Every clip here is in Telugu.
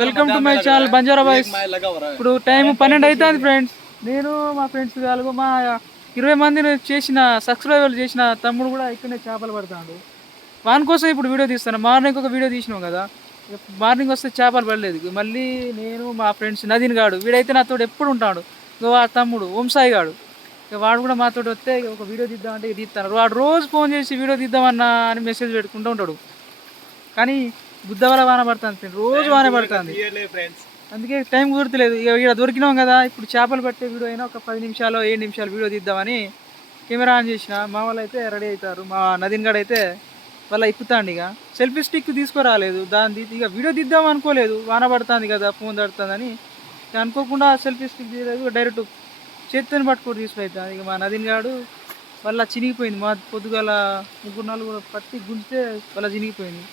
Welcome to my channel Banjara boys. ఇప్పుడు టైం 12 అవుతుంది ఫ్రెండ్స్. నేను మా ఫ్రెండ్స్ కాదు మా 20 మందిని చేసిన సబ్స్క్రైబర్లు చేసిన తమ్ముడు కూడా ఇక్కడనే చేపలు పడతాడు. వాని కోసం ఇప్పుడు వీడియో తీస్తాను. మార్నింగ్ ఒక వీడియో తీసినాం కదా, మార్నింగ్ వస్తే చేపలు పడలేదు. మళ్ళీ నేను మా ఫ్రెండ్స్ నదీన్ గాడు వీడైతే నాతో ఎప్పుడు ఉంటాడు. ఇక ఆ తమ్ముడు ఓంసాయి గాడు, ఇక వాడు కూడా మాతో వస్తే ఒక వీడియో తీద్దామంటే తీస్తాడు. వాడు రోజు ఫోన్ చేసి వీడియో తీద్దామన్నా అని మెసేజ్ పెట్టుకుంటూ ఉంటాడు. కానీ బుద్ధవల వాన పడుతుంది ఫ్రెండ్, రోజు వాన పడుతుంది. అందుకే టైం కుదరలేదు. ఇక ఇక్కడ దొరికినాం కదా, ఇప్పుడు చేపలు పట్టే వీడియో అయినా ఒక 10 నిమిషాలు 7 నిమిషాలు వీడియో తీద్దామని కెమెరా ఆన్ చేసిన. మా వాళ్ళు అయితే రెడీ అవుతారు. మా నదీన్ గడ్ అయితే వాళ్ళ ఇప్పుతాండి. ఇక సెల్ఫీ స్టిక్ తీసుకురాలేదు, దాన్ని ఇక వీడియో తీద్దాం అనుకోలేదు. వాన పడుతుంది కదా, ఫోన్ తడుతుందని అనుకోకుండా సెల్ఫీ స్టిక్ తీయలేదు, డైరెక్ట్ చేతిని పట్టుకొని తీసుకుపోతాను. ఇక మా నదీన్ గాడు వాళ్ళ చినిగిపోయింది. మా పొద్దుగాల 3-4 పట్టి గుంజితే వాళ్ళ చినిగిపోయింది.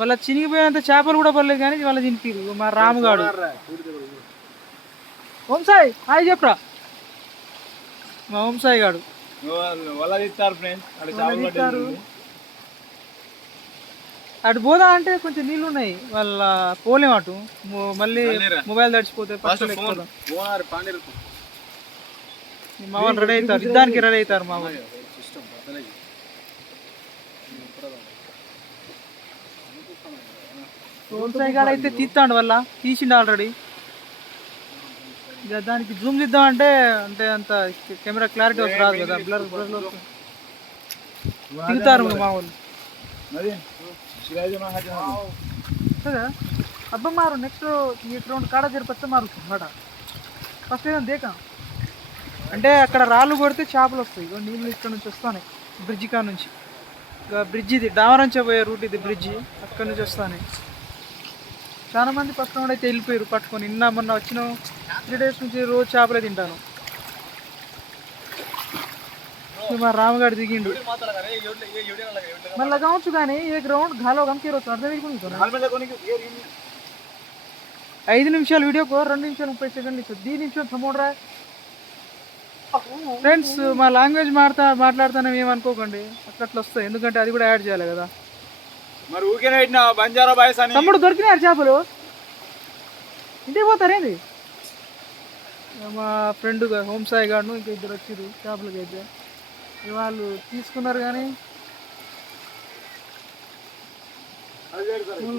వాళ్ళ చినిగిపోయినంత చేపలు కూడా పడలేదు కానీ వాళ్ళ చినిపిరు. మా రాముగాడు ఓంసాయి హాయ్ చెప్పరా. మా ఓంసాయి గాడు అటు పోదా అంటే కొంచెం నీళ్ళు ఉన్నాయి, వాళ్ళ పోలేం అటు. మళ్ళీ మొబైల్ తడిచిపోతే మా వాళ్ళు రెడీ అవుతారు, యుద్ధానికి రెడీ అవుతారు మా వాళ్ళు. ఓంసాయి గాడు అయితే తీస్తాడు, వల్ల తీసిండు ఆల్రెడీ. ఇక దానికి జూమ్ చేద్దామంటే అంటే అంత కెమెరా క్లారిటీ వస్తుంది రాదు కదా, బ్లర్ దిగుతారు మా వాళ్ళు. కదా అబ్బా మారు నెక్స్ట్ ఈ రౌండ్ కాడ జరిపిస్తే మారుతుంది మాట. ఫస్ట్ ఏదైనా దేకా అంటే అక్కడ రాళ్ళు కొడితే చేపలు వస్తాయి. ఇక నీళ్ళు ఇక్కడ నుంచి వస్తాయి బ్రిడ్జి కాడ నుంచి. ఇక బ్రిడ్జ్ ఇది డామరంచే పోయే రూట్, ఇది బ్రిడ్జి అక్కడ నుంచి వస్తాయి. చాలా మంది ఫస్ట్ రౌండ్ అయితే వెళ్ళిపోయారు పట్టుకొని. మొన్న వచ్చిన 3 days నుంచి రోజు చేపలే తింటాను. మా రామగాడు దిగిండు మళ్ళీ కావచ్చు కానీ ఏ గ్రౌండ్ గాలో గంకేరు వస్తుంది అర్థం. 5 నిమిషాలు వీడియోకు 2 నిమిషాలు 30 సెకండ్లు ఇస్తుంది. దీని నిమిషం సమోడ్రా ఫ్రెండ్స్. మా లాంగ్వేజ్ మాట్లాడుతానే ఏమనుకోకండి, అట్లా వస్తాయి. ఎందుకంటే అది కూడా యాడ్ చేయాలి కదా. మరి ఊరికే బంజారా బాయ్స్ అని తమ్ముడు దొరికినారు చేపలు, ఇంటికి పోతారేంది. మా ఫ్రెండ్ ఓంసాయి గాడు ఇంకా 2 వచ్చారు చేపలకి. అయితే వాళ్ళు తీసుకున్నారు కానీ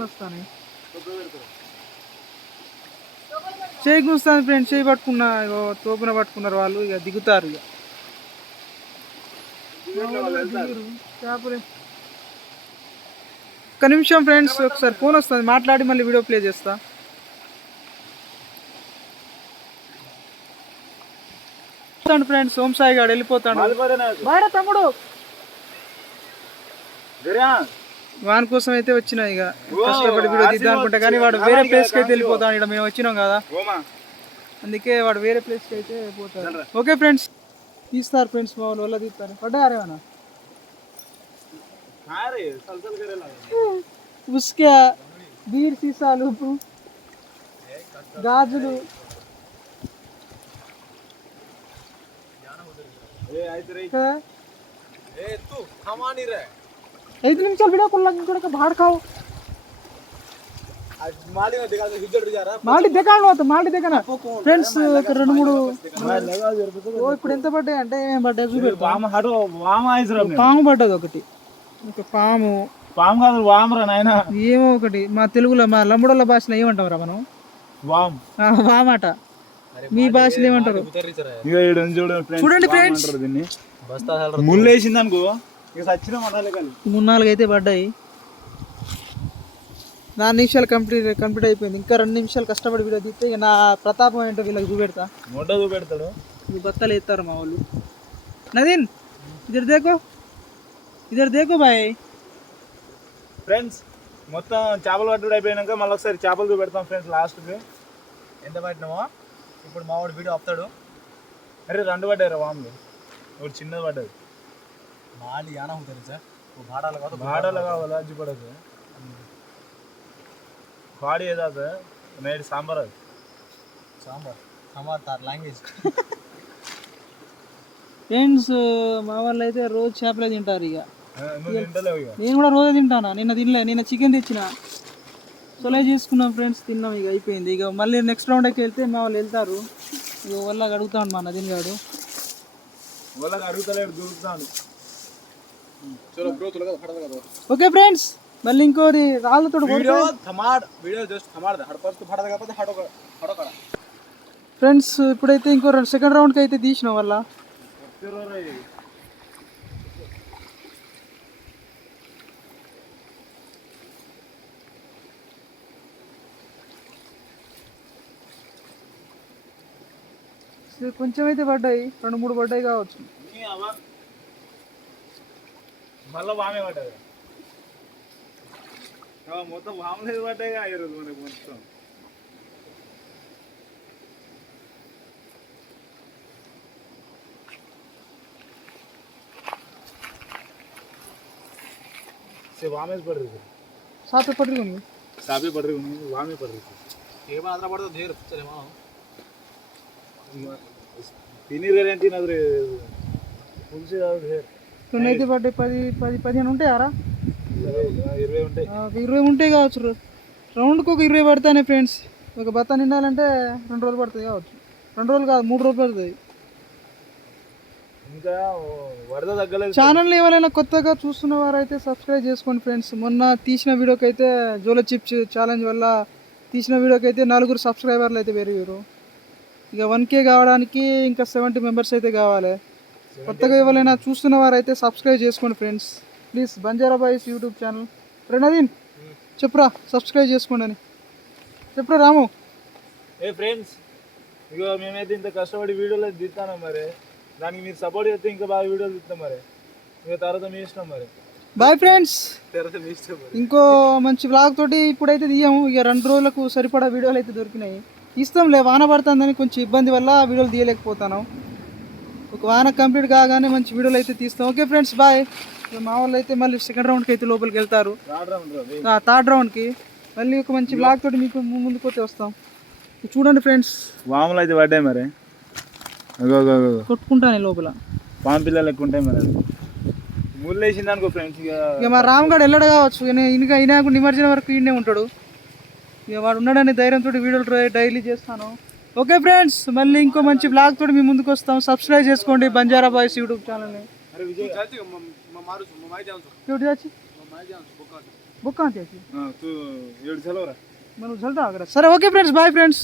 వస్తాను చేయి కూస్తాను ఫ్రెండ్స్. చేయి పట్టుకున్న తోపున పట్టుకున్నారు వాళ్ళు. ఇక దిగుతారు. ఇక చేపలే. ఒక్క నిమిషం ఫ్రెండ్స్, ఒకసారి ఫోన్ వస్తుంది, మాట్లాడి మళ్ళీ వీడియో ప్లే చేస్తా. ఫ్రెండ్స్ ఓంసాయి గాడు వెళ్ళిపోతాడు. బాయ్ తమ్ముడు, వాని కోసం అయితే వచ్చినా. ఇక కష్టపడి వీడియో తీద్దాం అనుకుంటా కానీ వాడు వేరే ప్లేస్కి అయితే వెళ్ళిపోతాడు. ఇక్కడ మేము వచ్చినాం కదా, అందుకే వాడు వేరే ప్లేస్కి అయితే పోతాడు. ఓకే ఫ్రెండ్స్, తీస్తారు ఫ్రెండ్స్. మా వాళ్ళు వల్ల తీస్తారు. పడ్డారేమన్నా ఉస్కా బీర్ సీసాలు గాజులు. 5 నిమిషాలు వీడియో కూడా బాగా కావు. మాల్టీ దిగాను మాల్టీ దిగాను ఫ్రెండ్స్. ఒక 2-3 ఇప్పుడు ఎంత పడ్డాయి అంటే ఏమేమి పడ్డాయి. పాము పడ్డది ఒకటి, ఒక పాము కాదు వామరా నాయన, ఏమో ఒకటి. మా తెలుగులో మా లంబడోళ్ళ భాషలో ఏమంటాం రా మనం, వామాట. మీ భాషలో ఏమంటారు చూడండి ఫ్రెండ్స్. ముళ్ళు వేసింది అనుకో ఇక సచ్చిన 3-4 అయితే పడ్డాయి. 4 నిమిషాలు కంప్లీట్ అయిపోయింది. ఇంకా 2 నిమిషాలు కష్టపడి వీడియో తీస్తే ఇక నా ప్రతాపం ఏంటో వీళ్ళకి చూపెడతా. చూపెడతాడు. ఈ బత్తలు ఎత్తారు మా వాళ్ళు. నదీన్ ఇద్దరు దేకో బాయ్. ఫ్రెండ్స్ మొత్తం చేపలు పట్టుడు అయిపోయినాక మళ్ళీ ఒకసారి చేపలు చూపెడతాం ఫ్రెండ్స్. లాస్ట్కి ఎంత పట్టినామో ఇప్పుడు మా వాడు వీడియో ఆపుతాడు. అరే 2 పడ్డాయి రా వాములు, ఒకటి చిన్నది పడ్డది. మాలి యానా అవుతారు సార్, భాడాలు కావాలా అజ్జి పడదు. పాడి ఏదా నైట్ సాంబార్, అది సాంబార్ లాంగ్వేజ్. ఫ్రెండ్స్ మా వాళ్ళు అయితే రోజు చేపలే తింటారు. ఇక నేను కూడా రోజే తింటాను. నిన్న తినలే, నిన్న చికెన్ తెచ్చిన. సొలై చేసుకున్నాం ఫ్రెండ్స్, తిన్నాం, ఇక అయిపోయింది. ఇక మళ్ళీ నెక్స్ట్ రౌండ్కి వెళ్తే మా వాళ్ళు వెళ్తారు. ఇక వాళ్ళకి అడుగుతాడు మా నదీన్ గారు. వాళ్ళకి అడుగుతలేడు, దొరుకుతాడు. ఓకే ఫ్రెండ్స్, మళ్ళీ ఇంకోటి రాళ్ళతో ఫ్రెండ్స్ ఇప్పుడైతే ఇంకో సెకండ్ రౌండ్కి అయితే తీసినాం వల్ల. కొంచెం అయితే పడ్డాయి, 2-3 పడ్డాయి కావచ్చు. మళ్ళీ వామే పడ్డది, మొత్తం వామలేదు పడ్డాయి ఈరోజు మనకి మొత్తం. वामेच पड़ रही है, साथ पड़ रही होंगी, साफे पड़ रही होंगी, वामे पड़ रही थी. ये बात पड़ता देर चले मां पीनीर गारंटी ना रे फुल से आउट है. అయితే పడ్డాయి, 10-15 ఉంటాయారా? 20 ఉంటాయి. 20 ఉంటాయి కావచ్చు. రౌండ్కి ఒక 20 పడతానే ఫ్రెండ్స్. ఒక బత్త నిండాలంటే 2 రోజులు పడుతుంది కావచ్చు. 2 రోజులు కాదు, 3 రోజులు పడుతుంది. ఇంకా వరద తగ్గలేదు. ఛానల్ని ఎవరైనా కొత్తగా చూస్తున్న వారైతే సబ్స్క్రైబ్ చేసుకోండి ఫ్రెండ్స్. మొన్న తీసిన వీడియోకి అయితే జోలో చిప్స్ ఛాలెంజ్ వల్ల తీసిన వీడియోకి అయితే 4 సబ్స్క్రైబర్లు అయితే పెరిగారు. ఇక 1K కావడానికి ఇంకా 70 మెంబర్స్ అయితే కావాలి. కొత్తగా ఎవరైనా చూస్తున్న వారైతే సబ్స్క్రైబ్ చేసుకోండి friends please. Banjara boys YouTube channel. Nadeen చెప్పురా సబ్స్క్రైబ్ చేసుకోండి అని చెప్పురా రాము. ఏ ఫ్రెండ్స్, ఇక మేమైతే ఇంత కష్టపడి వీడియోలు అయితే తీస్తాను, మరి దానికి మీరు సపోర్ట్ చేస్తే ఇంకా బాగా వీడియోలు తీస్తాం. మరి ఇక తర్వాత మీ ఇష్టం. మరి బాయ్ ఫ్రెండ్స్, తర్వాత మీ ఇష్టం. ఇంకో మంచి బ్లాగ్ తోటి ఇప్పుడైతే తీయము. ఇక 2 రోజులకు సరిపడా వీడియోలు అయితే దొరికినాయి. తీస్తాంలే, వాన పడుతుందని కొంచెం ఇబ్బంది వల్ల వీడియోలు తీయలేకపోతాను. ఒక వాన కంప్లీట్ కాగానే మంచి వీడియోలు అయితే తీస్తాం. Okay friends bye. మా వాళ్ళు అయితే మళ్ళీ సెకండ్ రౌండ్కి అయితే లోపలికి వెళ్తారు. థర్డ్ రౌండ్కి మళ్ళీ ఒక మంచి బ్లాగ్ తోటి మీకు ముందుకు పోతే వస్తాం. చూడండి ఫ్రెండ్స్, వాములు అయితే పడ్డాయి. మరి కొట్టుకుంటాను లోపల, పాము పిల్లలు ఎక్కువ ఉంటాయి. మరి ముళ్ళు వేసింది అనుకో ఫ్రెండ్స్. ఇక మా రామ్గఢ్ వెళ్ళడు కావచ్చు, ఈయన నిమజ్జనం వరకు ఈయనే ఉంటాడు. ఇక వాడు ఉన్నాడని ధైర్యంతో వీడియోలు డైలీ చేస్తాను. ఓకే ఫ్రెండ్స్, మళ్ళీ ఇంకో మంచి బ్లాగ్ తోటి మీ ముందుకు వస్తాం. సబ్స్క్రైబ్ చేసుకోండి బంజారా బాయ్స్ యూట్యూబ్ ఛానల్ని. సరే ఓకే ఫ్రెండ్స్, బాయ్ ఫ్రెండ్స్.